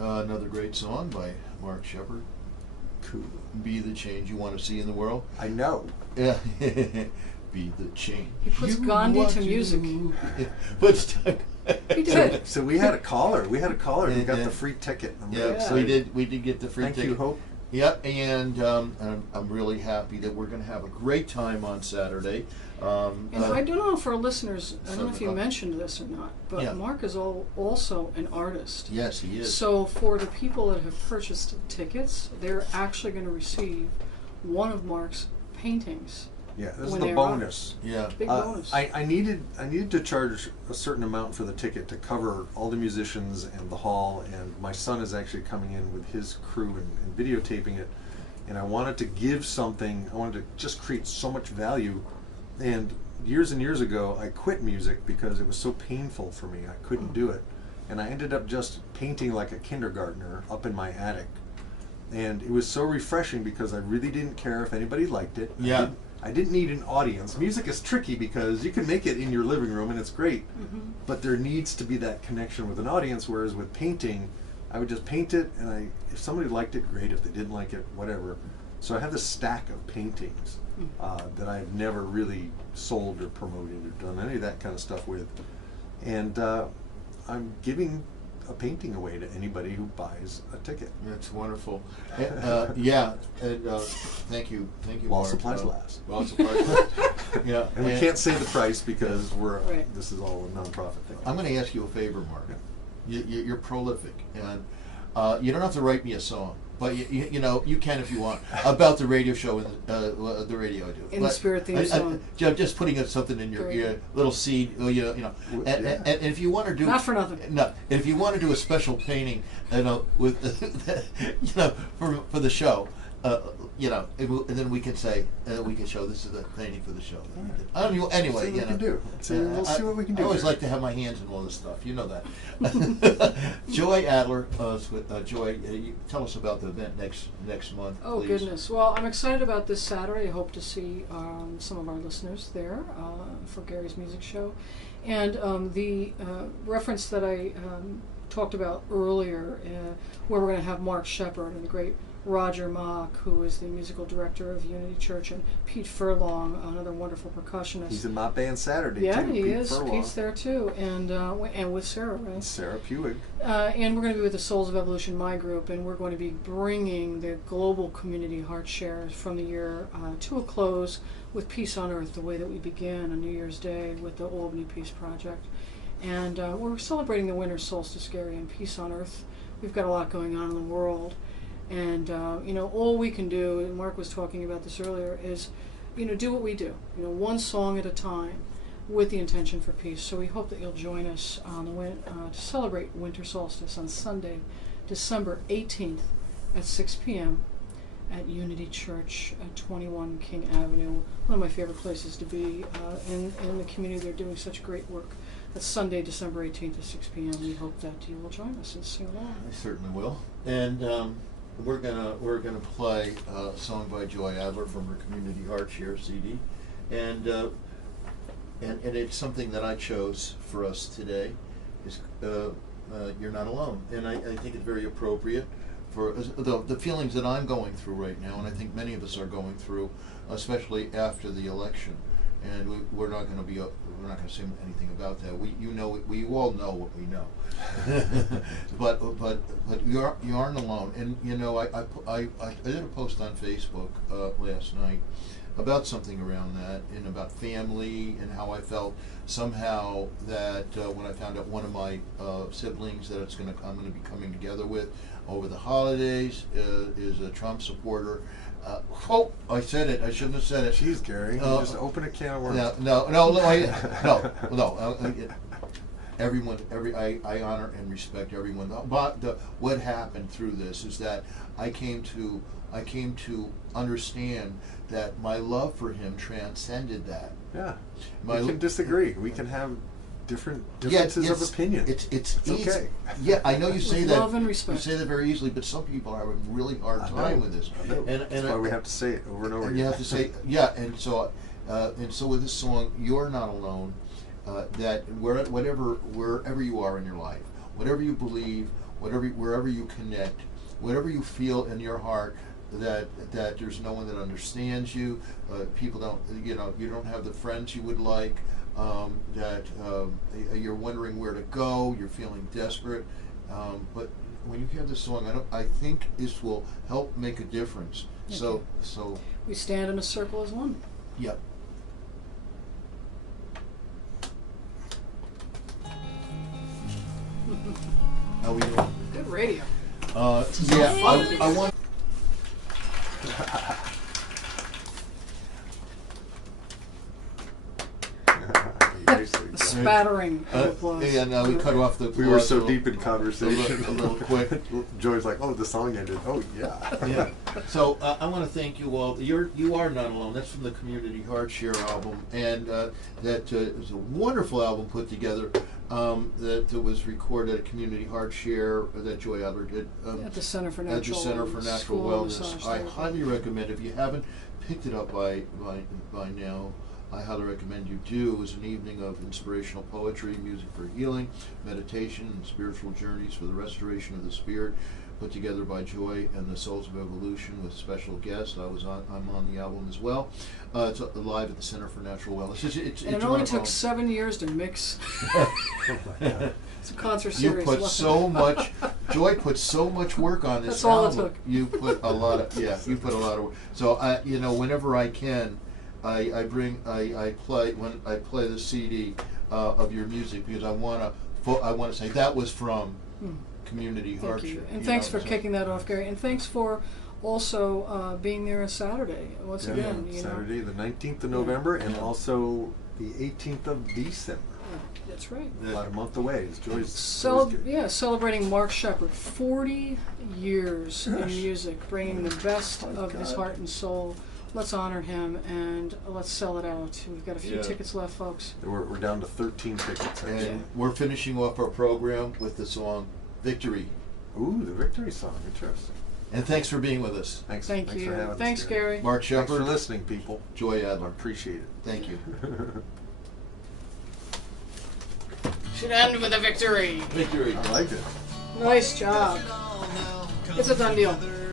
Another great song by Mark Shepard. Cool. Be the change you want to see in the world. I know. Yeah. Be the change. He puts you Gandhi want to music. He did. So we had a caller. We got the free ticket. I'm really excited. We did get the free ticket. Thank you, Hope. Yep, and I'm really happy that we're going to have a great time on Saturday. And I don't know for our listeners, I don't know if you mentioned this or not, but yeah. Mark is also an artist. Yes, he is. So for the people that have purchased tickets, they're actually going to receive one of Mark's paintings. Yeah, this is the bonus. Yeah, big bonus. I needed to charge a certain amount for the ticket to cover all the musicians and the hall, and my son is actually coming in with his crew and videotaping it, and I wanted to give something. I wanted to just create so much value, and years and years ago I quit music because it was so painful for me. I couldn't do it, and I ended up just painting like a kindergartner up in my attic, and it was so refreshing because I really didn't care if anybody liked it. Yeah. I didn't need an audience. Music is tricky because you can make it in your living room and it's great, but there needs to be that connection with an audience, whereas with painting, I would just paint it, and if somebody liked it, great. If they didn't like it, whatever. So I have this stack of paintings that I've never really sold or promoted or done any of that kind of stuff with. And I'm giving a painting away to anybody who buys a ticket. That's wonderful. Yeah, and thank you, While Mark. supplies last. While supplies last. Yeah, And we can't say the price because Right. this is all a non-profit thing. I'm going to ask you a favor, Mark. Yeah. You're prolific, and you don't have to write me a song, but you know you can if you want about the radio show and the radio I do. In the spirit theme song. Just putting something in your ear, little seed, and if you want to do Not for nothing. No, and if you want to do a special painting, with for the show. And then we can say we can show this is the painting for the show. I don't know. Anyway, See what we can do. We'll see what we can do. I always like to have my hands in all this stuff. You know that. Joy Adler, Joy, tell us about the event next month. Oh, please. goodness. Well, I'm excited about this Saturday. I hope to see some of our listeners there for Gary's music show. And the reference that I talked about earlier, where we're going to have Mark Shepard and the great Roger Mock, who is the musical director of Unity Church, and Pete Furlong, another wonderful percussionist. He's in my band Saturday, yeah, too. he Pete is. Furlong. Pete's there, too. And with Sarah, right? Sarah Puig. And we're going to be with the Souls of Evolution, my group, and we're going to be bringing the global community heart shares from the year to a close with Peace on Earth, the way that we began on New Year's Day with the Albany Peace Project. And we're celebrating the winter solstice, Gary, and Peace on Earth. We've got a lot going on in the world. And, all we can do, and Mark was talking about this earlier, is, do what we do, one song at a time with the intention for peace. So we hope that you'll join us on to celebrate winter solstice on Sunday, December 18th at 6 p.m. at Unity Church at 21 King Avenue. One of my favorite places to be in the community. They're doing such great work. That's Sunday, December 18th at 6 p.m. We hope that you will join us and sing along. I certainly will. And we're gonna play a song by Joy Adler from her Community Heart Share CD, and it's something that I chose for us today. Is You're Not Alone, and I think it's very appropriate for the feelings that I'm going through right now, and I think many of us are going through, especially after the election. And we're not going to say anything about that. We all know what we know. but you aren't alone. And I did a post on Facebook last night about something around that, and about family, and how I felt somehow that when I found out one of my siblings that I'm going to be coming together with over the holidays is a Trump supporter. I said it. I shouldn't have said it. Jeez, Gary, you just open a can of worms. No. Everyone, I honor and respect everyone. But what happened through this is that I came to understand that my love for him transcended that. Yeah, we can disagree. We can have differences of opinion. It's okay. Yeah, I know you say that. Love and respect. You say that very easily, but some people have a really hard time with this. I know. And that's why we have to say it over and over again. You have to say, yeah, and so with this song, You're Not Alone. That wherever you are in your life, whatever you believe, wherever you connect, whatever you feel in your heart that there's no one that understands you, people don't, you don't have the friends you would like, that you're wondering where to go, you're feeling desperate, but when you hear this song, I think this will help make a difference. Okay. So We stand in a circle as one. yep. How we doing? Good radio. Yeah, I want. A spattering of applause. Yeah, no, we cut off the. We were applause so a little- deep in conversation. a little quick. Joy's like, "Oh, the song ended." Oh, yeah. Yeah. So I want to thank you all. You are not alone. That's from the Community Heart Share album, and that is a wonderful album put together. That was recorded at Community Heart Share that Joy Adler did At the Center for Natural at the Center for Wellness, Natural School of Wellness. Massage I Therapy. highly recommend, if you haven't picked it up by now, I highly recommend you do. It was an evening of inspirational poetry, music for healing, meditation, and spiritual journeys for the restoration of the spirit, put together by Joy and the Souls of Evolution with special guests. I'm on the album as well. It's live at the Center for Natural Wellness. And it only took 7 years to mix. It's a concert You series. put so much. Joy put so much work on this That's all it album. took. You put a lot of You put a lot of work. So whenever I can, I play the CD of your music because I want to say that was from Community Heart Thank you. Share, And thanks for so- kicking that off, Gary. And thanks for also being there on Saturday. Once Yeah, again, Saturday, the 19th of November, and also the 18th of December. That's right. About a month away. It's Joy's good. Celebrating Mark Shepard, 40 years in Gosh. music, bringing the best My of his God. heart and soul. Let's honor him and let's sell it out. We've got a few Yeah. tickets left, folks. We're down to 13 tickets. And Actually. we're finishing off our program with the song "Victory." Ooh, the victory song. Interesting. And thanks for being with us, Thank Thanks you. for having Thanks, us, Gary. Mark Thanks for Shepard, listening, people. Joy I Adler. appreciate it. Thank you. Should end with a victory. Victory. I like it. Nice job. It's a done deal.